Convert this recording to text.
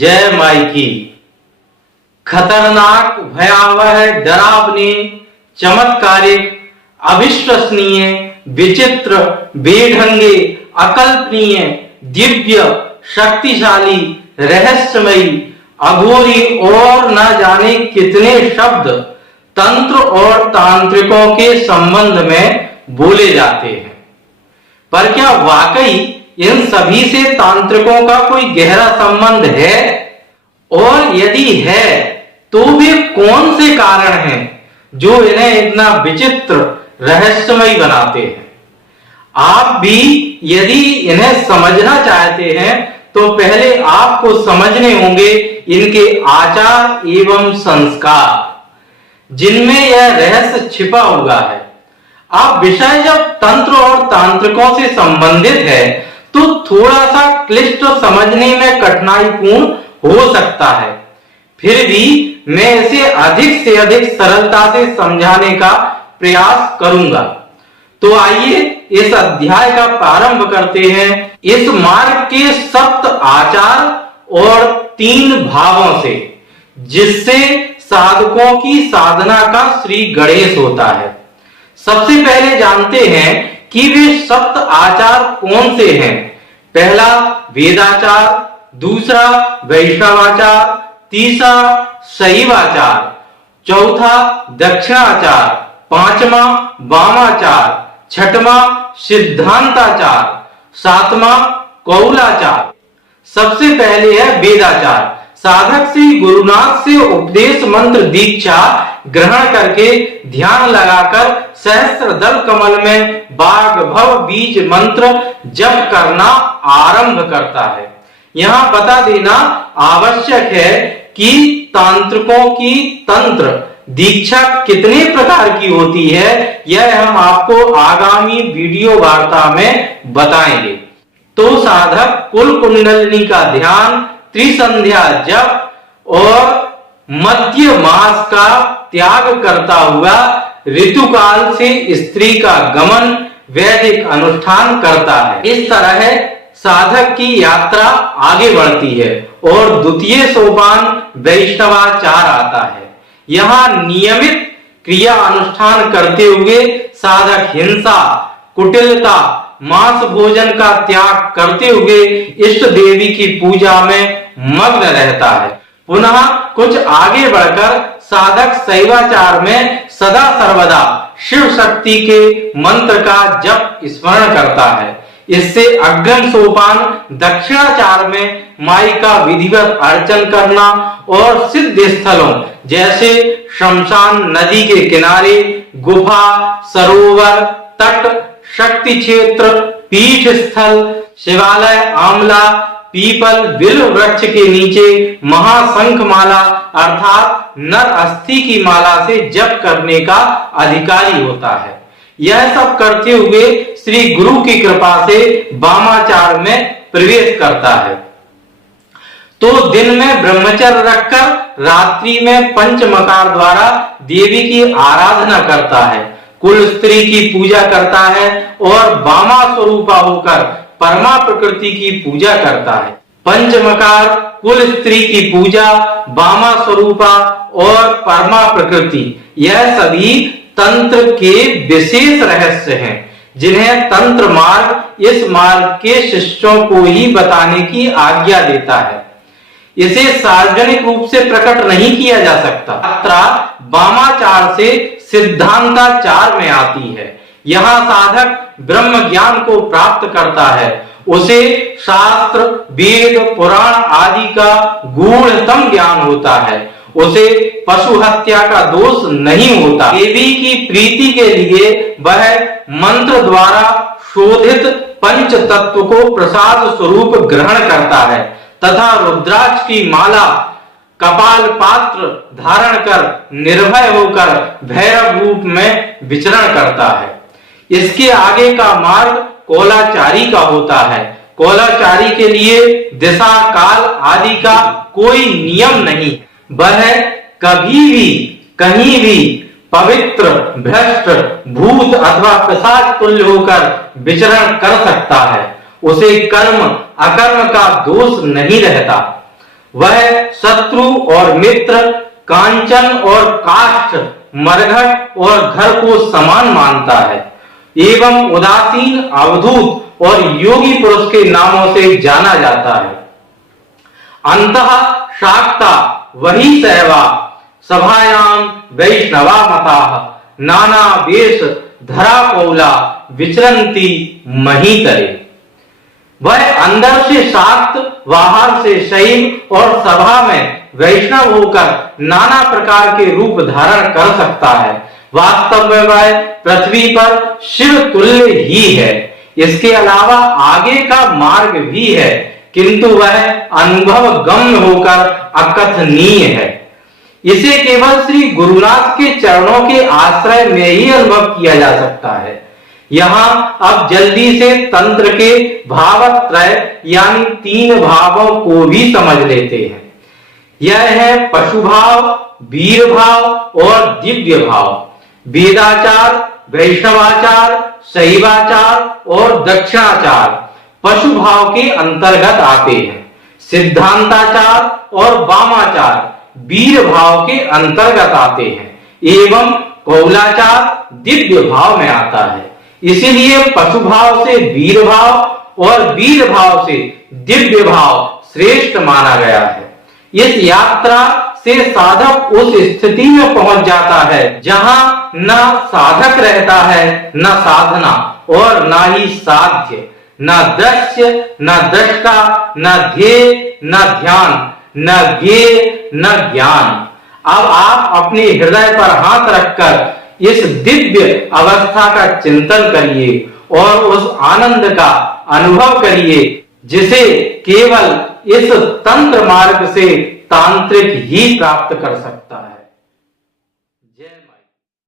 जय माई की। खतरनाक, भयावह, डरावने, चमत्कारिक, अविश्वसनीय, विचित्र, बेढंगे, अकल्पनीय, दिव्य, शक्तिशाली, रहस्यमयी, अघोरी और न जाने कितने शब्द तंत्र और तांत्रिकों के संबंध में बोले जाते हैं। पर क्या वाकई इन सभी से तांत्रिकों का कोई गहरा संबंध है? और यदि है तो वे कौन से कारण हैं जो इन्हें इतना विचित्र, रहस्यमयी बनाते हैं? आप भी यदि इन्हें समझना चाहते हैं तो पहले आपको समझने होंगे इनके आचार एवं संस्कार, जिनमें यह रहस्य छिपा हुआ है। अब विषय जब तंत्र और तांत्रिकों से संबंधित है तो थोड़ा सा क्लिष्ट, समझने में कठिनाईपूर्ण हो सकता है। फिर भी मैं इसे अधिक से अधिक सरलता से समझाने का प्रयास करूंगा। तो आइए इस अध्याय का प्रारंभ करते हैं इस मार्ग के 7 आचार और 3 भावों से, जिससे साधकों की साधना का श्री गणेश होता है। सबसे पहले जानते हैं कि वे 7 आचार कौन से हैं। पहला वेदाचार, दूसरा वैष्णवाचार, तीसरा शैवाचार, चौथा दक्षिणाचार, पांचवा वामाचार, छठवां सिद्धांताचार, सातवां कौलाचार। सबसे पहले है वेदाचार। साधक श्री गुरुनाथ से उपदेश मंत्र दीक्षा ग्रहण करके ध्यान लगाकर सहस्त्रदल कमल में बाघ भव बीज मंत्र जप करना आरंभ करता है। यहाँ बता देना आवश्यक है कि तांत्रिकों की तंत्र दीक्षा कितने प्रकार की होती है, यह हम आपको आगामी वीडियो वार्ता में बताएंगे। तो साधक कुल कुंडलिनी का ध्यान, त्रिसंध्या जप और मध्य मास का त्याग करता हुआ ऋतुकाल से स्त्री का गमन, वैदिक अनुष्ठान करता है। इस तरह साधक की यात्रा आगे बढ़ती है और द्वितीय सोपान वैष्णवाचार आता है। यहाँ नियमित क्रिया अनुष्ठान करते हुए साधक हिंसा, कुटिलता, मांस भोजन का त्याग करते हुए इष्ट देवी की पूजा में मग्न रहता है। पुनः कुछ आगे बढ़कर साधक शैवाचार में सदा सर्वदा शिव शक्ति के मंत्र का जप स्मरण करता है। इससे अग्रिम सोपान दक्षिणाचार में माई का विधिवत अर्चन करना और सिद्ध स्थलों जैसे शमशान, नदी के किनारे, गुफा, सरोवर, तट, शक्ति क्षेत्र, पीठ स्थल, शिवालय, आमला, पीपल, बिल्व वृक्ष के नीचे महाशंख माला अर्थात नर अस्थि की माला से जप करने का अधिकारी होता है। यह सब करते हुए श्री गुरु की कृपा से वामाचार में प्रवेश करता है। तो दिन में ब्रह्मचर्य रखकर रात्रि में पंचमकार द्वारा देवी की आराधना करता है, कुल स्त्री की पूजा करता है और वामा स्वरूपा होकर परमा प्रकृति की पूजा करता है। पंचमकार, कुल स्त्री की पूजा, वामा स्वरूपा और परमा प्रकृति, यह सभी तंत्र के विशेष रहस्य हैं, जिन्हें तंत्र मार्ग इस मार्ग के शिष्यों को ही बताने की आज्ञा देता है। इसे सार्वजनिक रूप से प्रकट नहीं किया जा सकता। यात्रा वामाचार से सिद्धांताचार में आती है। यहाँ साधक ब्रह्म ज्ञान को प्राप्त करता है। उसे शास्त्र, वेद, पुराण आदि का गूढ़तम ज्ञान होता है। उसे पशु हत्या का दोष नहीं होता। देवी की प्रीति के लिए वह मंत्र द्वारा शोधित पंच तत्व को प्रसाद स्वरूप ग्रहण करता है तथा रुद्राक्ष की माला, कपाल पात्र धारण कर निर्भय होकर भैरव रूप में विचरण करता है। इसके आगे का मार्ग कौलाचारी का होता है। कौलाचारी के लिए दिशा, काल आदि का कोई नियम नहीं। वह कभी भी कहीं भी पवित्र, भ्रष्ट, भूत अथवा पिशाच तुल्य होकर विचरण कर सकता है। उसे कर्म अकर्म का दोष नहीं रहता। वह शत्रु और मित्र, कांचन और काष्ठ, मरघट और घर को समान मानता है एवं उदासीन, अवधूत और योगी पुरुष के नामों से जाना जाता है। अंतः शाक्ता वही सहवा, सभायाम वैष्णवा मताः, नाना वेश धरा कौला, विचरंती महीतरे। वह अंदर से शाक्त, बाहर से शैव और सभा में वैष्णव होकर नाना प्रकार के रूप धारण कर सकता है। वास्तव में वह पृथ्वी पर शिव तुल्य ही है। इसके अलावा आगे का मार्ग भी है, किंतु वह अनुभव गम्य होकर अकथनीय है। इसे केवल श्री गुरुनाथ के चरणों के आश्रय में ही अनुभव किया जा सकता है। यहाँ अब जल्दी से तंत्र के भावत्रय यानी 3 भावों को भी समझ लेते हैं। यह है पशु भाव, वीर भाव और दिव्य भाव। वेदाचार, वैष्णवाचार, शैवाचार और दक्षिणाचार पशु भाव के अंतर्गत आते हैं। सिद्धांताचार और वामाचार वीर भाव के अंतर्गत आते हैं एवं कौलाचार दिव्य भाव में आता है। इसीलिए पशु भाव से वीर भाव और वीर भाव से दिव्य भाव श्रेष्ठ माना गया है। इस यात्रा से साधक उस स्थिति में पहुंच जाता है जहां न साधक रहता है, न साधना और न ही साध्य, न दृश्य, न दृष्टा, न ध्येय, न ध्यान, न ज्ञेय, न ज्ञान। अब आप अपने हृदय पर हाथ रखकर इस दिव्य अवस्था का चिंतन करिए और उस आनंद का अनुभव करिए जिसे केवल इस तंत्र मार्ग से तांत्रिक ही प्राप्त कर सकता है।